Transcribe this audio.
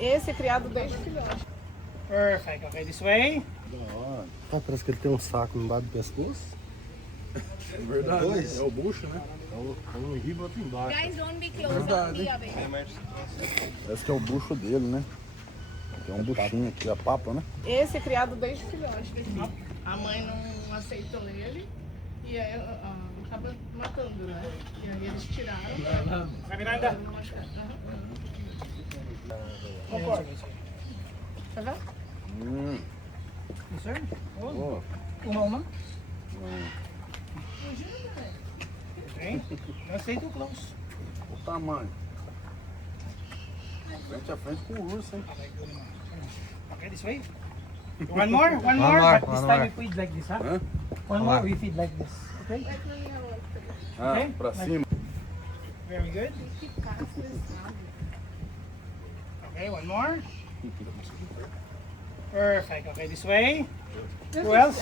Esse é criado desde filhote. Perfect. Okay, this way. Da hora. Ah, parece que ele tem um saco embaixo do pescoço. É verdade. Dois? É o bucho, né? Um em riba e outro embaixo. Guys, don't be close Verdade. up the oven. Parece que é o bucho dele, né? Tem um buchinho aqui, a papa, né? Esse é criado desde filhote. A mãe não aceitou ele e aí acaba matando, né? E aí eles tiraram. Vai, Miranda. Pra não machucar. Concordo. Tá vendo? Yes, sir. Oh, Pô, uma. Okay. Don't stay too close. o tamanho. Frente a frente com o urso, hein? Okay, this way. One more, but this time we feed like this, huh? Hã? One more, we feed like this. Okay? Ah, Ok. pra cima. Very good. Okay, one more. Perfect. Okay, this way. Who else?